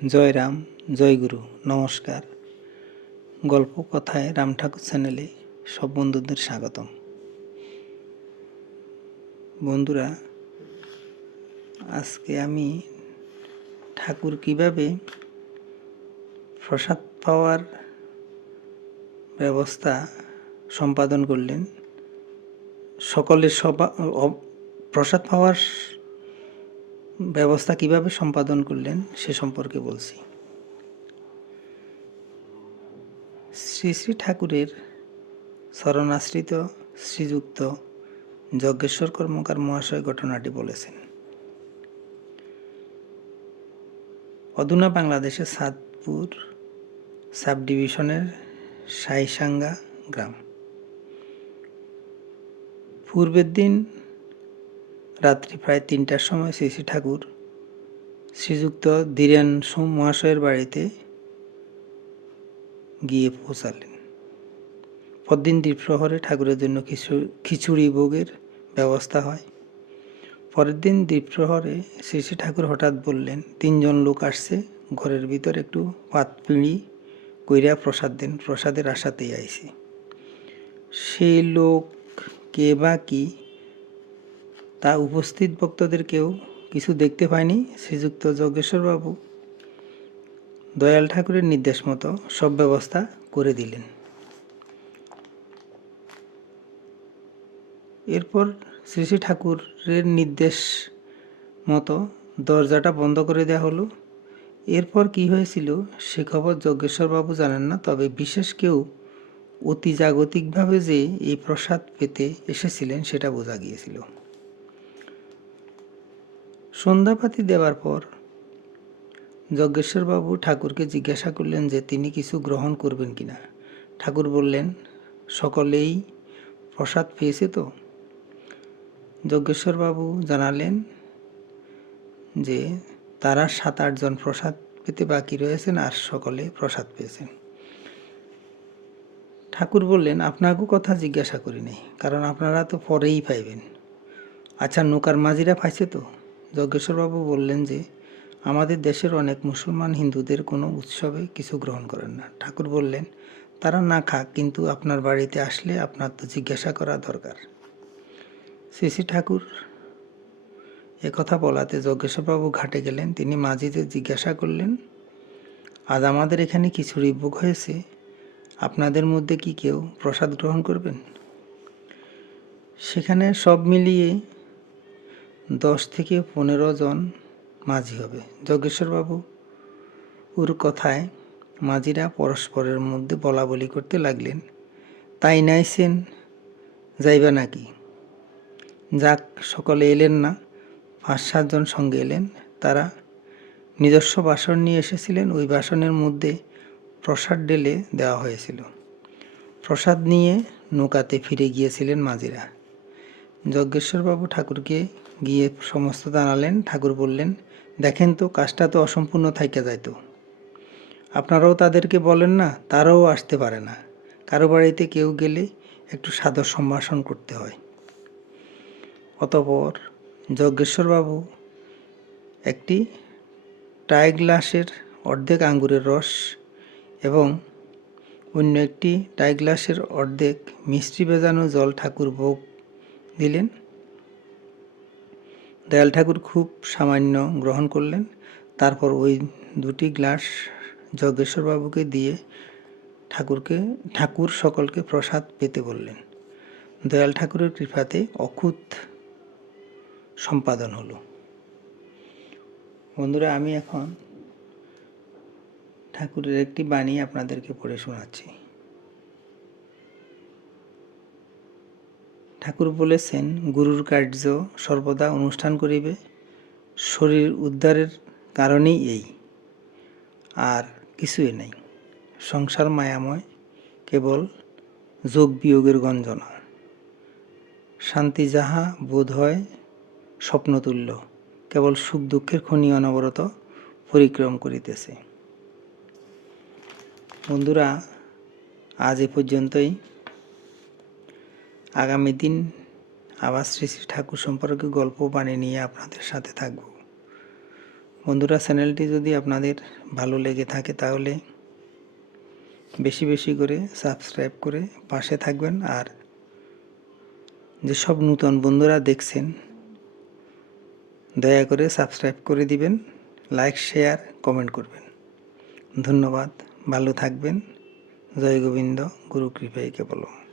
জয় রাম, জয় গুরু, নমস্কার। গল্প কথায় রাম ঠাকুর চ্যানেলে সব বন্ধুদের স্বাগতম। বন্ধুরা, আজকে আমি ঠাকুর কিভাবে প্রসাদ পাওয়ার ব্যবস্থা সম্পাদন করলেন, সকলের প্রসাদ পাওয়ার ব্যবস্থা কিভাবে সম্পাদন করলেন সে সম্পর্কে বলছি। শ্রী শ্রী ঠাকুরের শরণাশ্রিত শ্রীযুক্ত যজ্ঞেশ্বর কর্মকার মহাশয় ঘটনাটি বলেছেন। অধুনা বাংলাদেশের সাদপুর সাব ডিভিশনের সাইসাঙ্গা গ্রাম। পূর্বের দিন রাত্রি প্রায় ৩টার সময় শ্রী শ্রী ঠাকুর শ্রীযুক্ত ধীরেন মহাশয়ের বাড়িতে গিয়ে পৌঁছালেন। পরদিন দ্বীপ্রহরে ঠাকুরের জন্য খিচুড়ি ভোগের ব্যবস্থা হয়। পরের দিন দ্বীপ্রহরে শ্রী শ্রী ঠাকুর হঠাৎ বললেন, ৩জন লোক আসছে, ঘরের ভিতর একটু পাত পিঁড়ি কইরা প্রসাদ দেন, প্রসাদের আশাতেই আইছে। সেই লোক কে বা কি তা উপস্থিত ভক্তদের কেউ কিছু দেখতে পায়নি। শ্রীযুক্ত যজ্ঞেশ্বরবাবু দয়াল ঠাকুরের নির্দেশ মতো সব ব্যবস্থা করে দিলেন। এরপর শ্রী শ্রী ঠাকুরের নির্দেশ মতো দরজাটা বন্ধ করে দেওয়া হলো। এরপর কি হয়েছিল সে খবর যজ্ঞেশ্বরবাবু জানেন না, তবে বিশেষ কেউ অতি জাগতিকভাবে যে এই প্রসাদ পেতে এসেছিলেন সেটা বোঝা গিয়েছিল। সন্ধ্যাপাতি দেওয়ার পর যজ্ঞেশ্বরবাবু ঠাকুরকে জিজ্ঞাসা করলেন যে তিনি কিছু গ্রহণ করবেন কিনা। ঠাকুর বললেন, সকলেই প্রসাদ পেয়েছে তো? যজ্ঞেশ্বরবাবু জানালেন যে তারা 7-8 জন প্রসাদ পেতে বাকি রয়েছেন, আর সকলে প্রসাদ পেয়েছেন। ঠাকুর বললেন, আপনাকেও কথা জিজ্ঞাসা করি নাই, কারণ আপনারা তো পরেই পাইবেন। আচ্ছা, নৌকার মাঝিরা পাইছে তো? যজ্ঞেশ্বরবাবু বললেন যে আমাদের দেশের অনেক মুসলমান হিন্দুদের কোনো উৎসবে কিছু গ্রহণ করেন না। ঠাকুর বললেন, তারা না খাক, কিন্তু আপনার বাড়িতে আসলে আপনার তো জিজ্ঞাসা করা দরকার। শ্রী শ্রী ঠাকুর একথা বলাতে যজ্ঞেশ্বরবাবু ঘাটে গেলেন। তিনি মাঝিদের জিজ্ঞাসা করলেন, আজ আমাদের এখানে খিচুড়ি ভোগ হয়েছে, আপনাদের মধ্যে কি কেউ প্রসাদ গ্রহণ করবেন? সেখানে সব মিলিয়ে 10 থেকে 15 জন মাঝি হবে। যজ্ঞেশ্বরবাবু ওর কথায় মাঝিরা পরস্পরের মধ্যে বলা বলি করতে লাগলেন, তাই নাইছেন, যাইবা নাকি? যাক, সকলে এলেন না, 5-7 জন সঙ্গে এলেন। তারা নিজস্ব বাসন নিয়ে এসেছিলেন। ওই বাসনের মধ্যে প্রসাদ ঢেলে দেওয়া হয়েছিল। প্রসাদ নিয়ে নৌকাতে ফিরে গিয়েছিলেন মাঝিরা। যজ্ঞেশ্বরবাবু ঠাকুরকে গিয়ে সমস্ত জানালেন। ঠাকুর বললেন, দেখেন তো, কাজটা তো অসম্পূর্ণ থাইকা যাইত। আপনারাও তাদেরকে বলেন না, তারাও আসতে পারে না। কারো বাড়িতে কেউ গেলে একটু সাদর সম্ভাষণ করতে হয়। অতঃপর যজ্ঞেশ্বরবাবু একটি টাই গ্লাসের অর্ধেক আঙ্গুরের রস এবং অন্য একটি টাই গ্লাসের অর্ধেক মিষ্টি ভেজানো জল ঠাকুর ভোগ দিলেন। দয়াল ঠাকুর খুব সামান্য গ্রহণ করলেন। তারপর ওই 2টি গ্লাস যজ্ঞেশ্বরবাবুকে দিয়ে ঠাকুর সকলকে প্রসাদ পেতে বললেন। দয়াল ঠাকুরের কৃপাতে অকুত সম্পাদন হলো। বন্ধুরা, আমি এখন ঠাকুরের একটি বাণী আপনাদেরকে পড়ে শোনাচ্ছি। ঠাকুর বলেছেন, গুরুর কার্য সর্বদা অনুষ্ঠান করিবে, শরীর উদ্ধারের কারণেই এই, আর কিছুই নাই। সংসার মায়াময়, কেবল যোগ বিয়োগের গঞ্জনা। শান্তি যাহা বোধ হয় স্বপ্নতুল্য, কেবল সুখ দুঃখের খনি অনবরত পরিক্রম করিতেছে। বন্ধুরা, আজ এ পর্যন্তই। আগামী দিন আবার শ্রী শ্রী ঠাকুর সম্পর্কে গল্প বানিয়ে নিয়ে আপনাদের সাথে থাকব। বন্ধুরা, চ্যানেলটি যদি আপনাদের ভালো লেগে থাকে তাহলে বেশি বেশি করে সাবস্ক্রাইব করে পাশে থাকবেন। আর যেসব নতুন বন্ধুরা দেখছেন দয়া করে সাবস্ক্রাইব করে দিবেন, লাইক, শেয়ার, কমেন্ট করবেন। ধন্যবাদ, ভালো থাকবেন। জয় গোবিন্দ, গুরু কৃপায় কেবলম।